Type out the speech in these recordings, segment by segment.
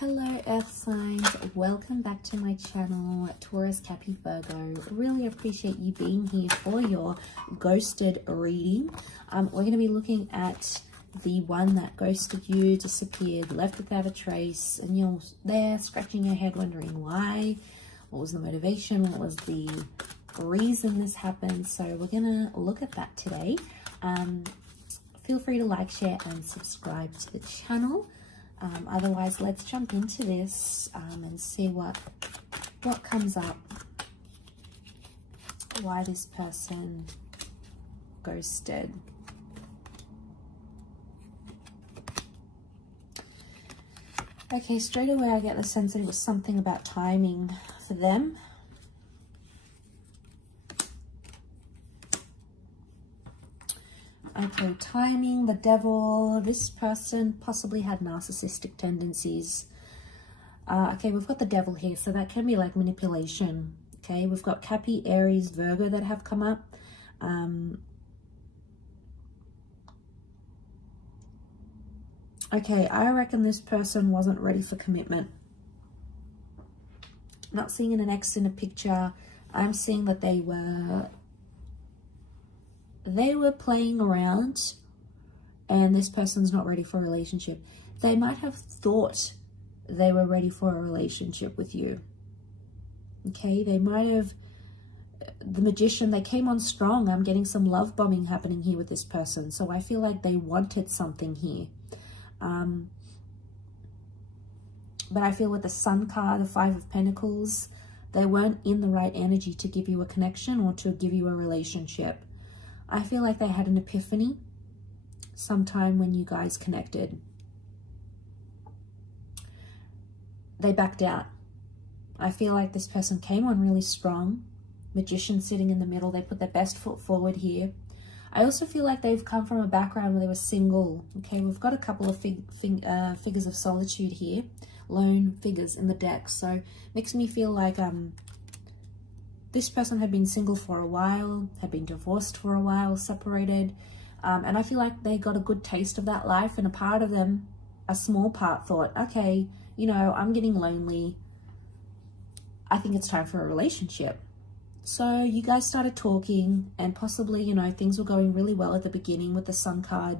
Hello Earth signs, welcome back to my channel, Taurus, Cappy, Virgo. Really appreciate you being here for your ghosted reading. We're going to be looking at the one that ghosted you, disappeared, left without a trace, and you're there scratching your head wondering why, what was the motivation, what was the reason this happened. So we're going to look at that today. Feel free to like, share, and subscribe to the channel. Otherwise, let's jump into this and see what comes up, why this person ghosted. Okay, straight away I get the sense that it was something about timing for them. Okay, timing, the devil. This person possibly had narcissistic tendencies. Okay, we've got the devil here, so that can be like manipulation. Okay, we've got Cappy, Aries, Virgo that have come up. Okay, I reckon this person wasn't ready for commitment. Not seeing an ex in a picture. I'm seeing that they were playing around and this person's not ready for a relationship. They might have thought they were ready for a relationship with you. Okay, they might have, the Magician, they came on strong. I'm getting some love bombing happening here with this person. So I feel like they wanted something here. But I feel with the Sun card, the Five of Pentacles, they weren't in the right energy to give you a connection or to give you a relationship. I feel like they had an epiphany sometime when you guys connected. They backed out. I feel like this person came on really strong. Magician sitting in the middle. They put their best foot forward here. I also feel like they've come from a background where they were single. Okay, we've got a couple of figures of solitude here. Lone figures in the deck. So makes me feel like this person had been single for a while, had been divorced for a while, separated. And I feel like they got a good taste of that life. And a part of them, a small part, thought, okay, you know, I'm getting lonely. I think it's time for a relationship. So you guys started talking and possibly, you know, things were going really well at the beginning with the Sun card.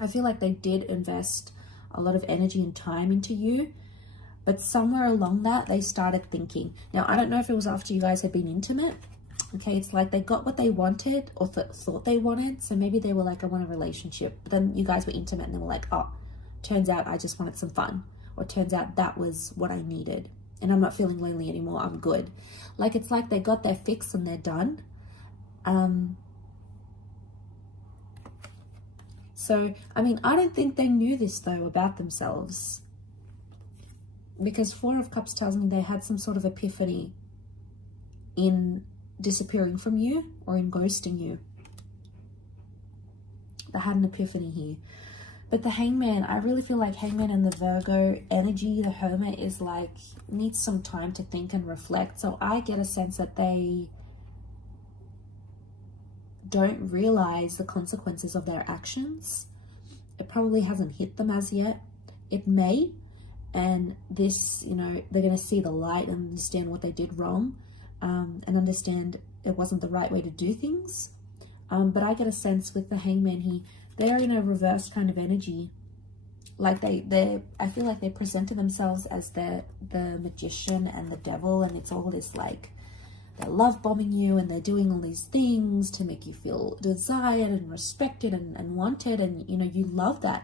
I feel like they did invest a lot of energy and time into you. But somewhere along that, they started thinking. Now, I don't know if it was after you guys had been intimate. Okay, it's like they got what they wanted or thought they wanted. So maybe they were like, I want a relationship. But then you guys were intimate and they were like, oh, turns out I just wanted some fun. Or turns out that was what I needed. And I'm not feeling lonely anymore. I'm good. Like, it's like they got their fix and they're done. So, I mean, I don't think they knew this, though, about themselves. Because Four of Cups tells me they had some sort of epiphany in disappearing from you or in ghosting you. They had an epiphany here. But the Hangman, I really feel like Hangman and the Virgo energy, the Hermit, is like, needs some time to think and reflect. So I get a sense that they don't realize the consequences of their actions. It probably hasn't hit them as yet. It may. And this, you know, they're going to see the light and understand what they did wrong, and understand it wasn't the right way to do things. But I get a sense with the Hangman here, they're in a reverse kind of energy. Like I feel like they presented themselves as the Magician and the Devil, and it's all this like, they're love bombing you and they're doing all these things to make you feel desired and respected and wanted, and you know, you love that.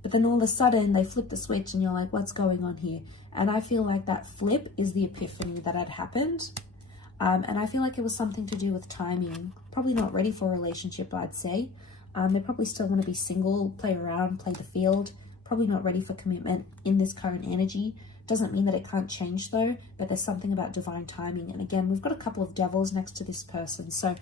But then all of a sudden they flip the switch and you're like, what's going on here? And I feel like that flip is the epiphany that had happened. And I feel like it was something to do with timing. Probably not ready for a relationship, I'd say. They probably still want to be single, play around, play the field. Probably not ready for commitment in this current energy. Doesn't mean that it can't change though, but there's something about divine timing. And again, we've got a couple of devils next to this person. So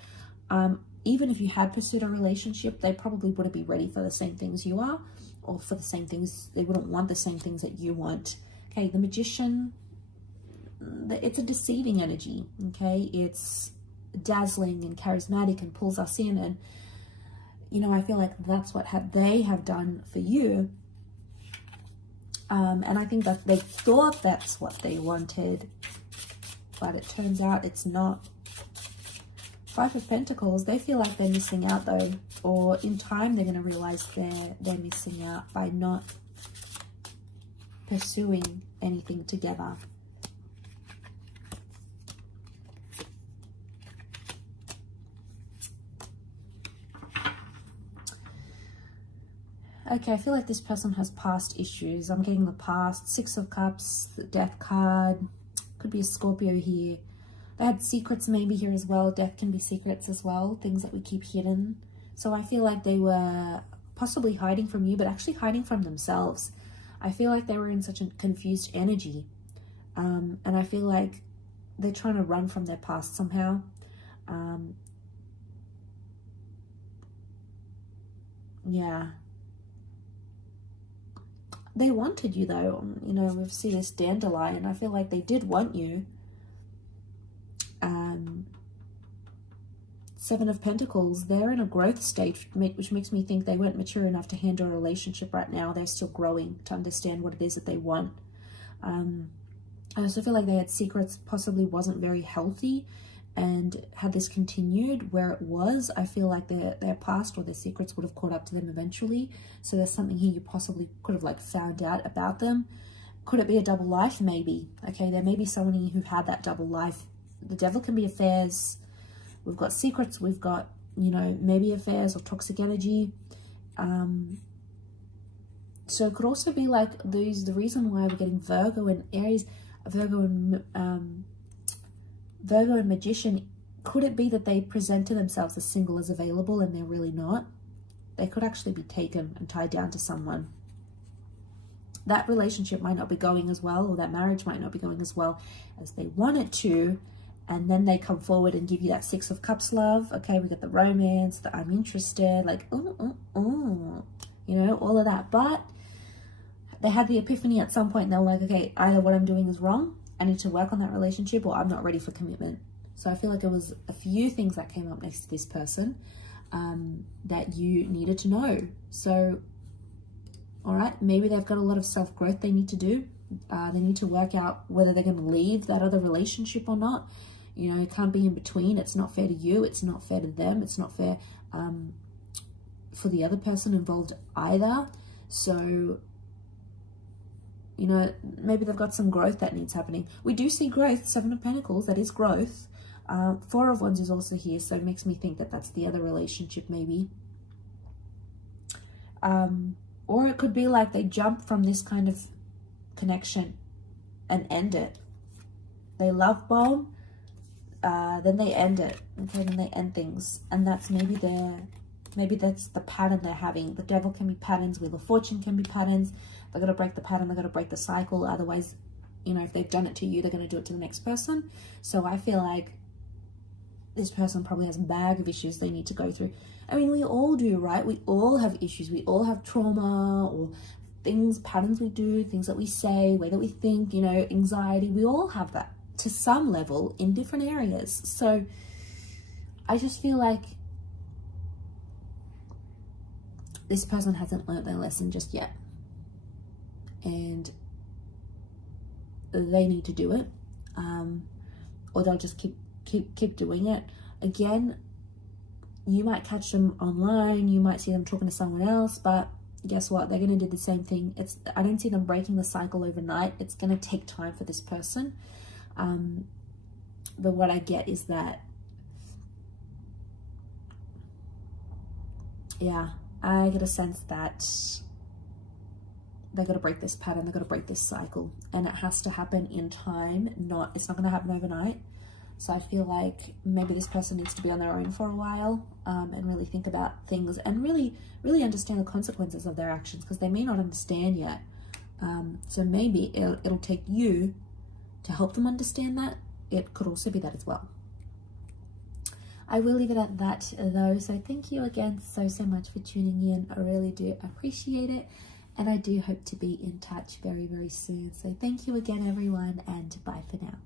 even if you had pursued a relationship, they probably wouldn't be ready for the same things you are, or for the same things, they wouldn't want the same things that you want. Okay, the Magician, it's a deceiving energy, okay? It's dazzling and charismatic and pulls us in, and you know, I feel like that's what they have done for you. And I think that they thought that's what they wanted, but it turns out it's not. Five of Pentacles, they feel like they're missing out though, or in time they're going to realize they're missing out by not pursuing anything together. Okay, I feel like this person has past issues. I'm getting the past. Six of Cups, the Death card. Could be a Scorpio here. They had secrets maybe here as well. Death can be secrets as well. Things that we keep hidden. So I feel like they were possibly hiding from you, but actually hiding from themselves. I feel like they were in such a confused energy. And I feel like they're trying to run from their past somehow. Yeah. They wanted you though, you know, we see this dandelion. I feel like they did want you. Seven of Pentacles, they're in a growth stage, which makes me think they weren't mature enough to handle a relationship right now. They're still growing to understand what it is that they want. I also feel like they had secrets, possibly wasn't very healthy, and had this continued where it was, I feel like their past or their secrets would have caught up to them eventually. So there's something here you possibly could have like found out about them. Could it be a double life? Maybe. Okay, there may be someone here who had that double life. The Devil can be affairs. We've got secrets. We've got, you know, maybe affairs or toxic energy. So it could also be like the reason why we're getting Virgo and Aries, Virgo and Magician. Could it be that they present to themselves as single as available and they're really not? They could actually be taken and tied down to someone. That relationship might not be going as well, or that marriage might not be going as well as they want it to. And then they come forward and give you that Six of Cups love. Okay, we got the romance, the I'm interested, like, you know, all of that. But they had the epiphany at some point and they were like, okay, either what I'm doing is wrong, I need to work on that relationship, or I'm not ready for commitment. So I feel like it was a few things that came up next to this person that you needed to know. So, all right, maybe they've got a lot of self-growth they need to do. They need to work out whether they're going to leave that other relationship or not. You know, it can't be in between. It's not fair to you. It's not fair to them. It's not fair for the other person involved either. So, you know, maybe they've got some growth that needs happening. We do see growth. Seven of Pentacles, that is growth. Four of Wands is also here, so it makes me think that that's the other relationship maybe. Or it could be like they jump from this kind of connection and end it. They love bomb, then they end it. Okay, then they end things. And that's maybe that's the pattern they're having. The Devil can be patterns, Wheel of Fortune can be patterns. They're going to break the pattern, they're going to break the cycle. Otherwise, you know, if they've done it to you, they're going to do it to the next person. So I feel like this person probably has a bag of issues they need to go through. I mean, we all do, right? We all have issues. We all have trauma or things, patterns we do, things that we say, way that we think, you know, anxiety. We all have that to some level in different areas. So I just feel like this person hasn't learned their lesson just yet. And they need to do it. Or they'll just keep doing it. Again, you might catch them online, you might see them talking to someone else, but guess what? They're going to do the same thing. I don't see them breaking the cycle overnight. It's going to take time for this person. But what I get is that, yeah, I get a sense that they've got to break this pattern, they've got to break this cycle, and it has to happen in time. It's not going to happen overnight. So I feel like maybe this person needs to be on their own for a while, and really think about things and really understand the consequences of their actions, because they may not understand yet. So maybe it'll take you to help them understand that. It could also be that as well. I will leave it at that though. So thank you again so much for tuning in. I really do appreciate it. And I do hope to be in touch very, very soon. So thank you again, everyone, and bye for now.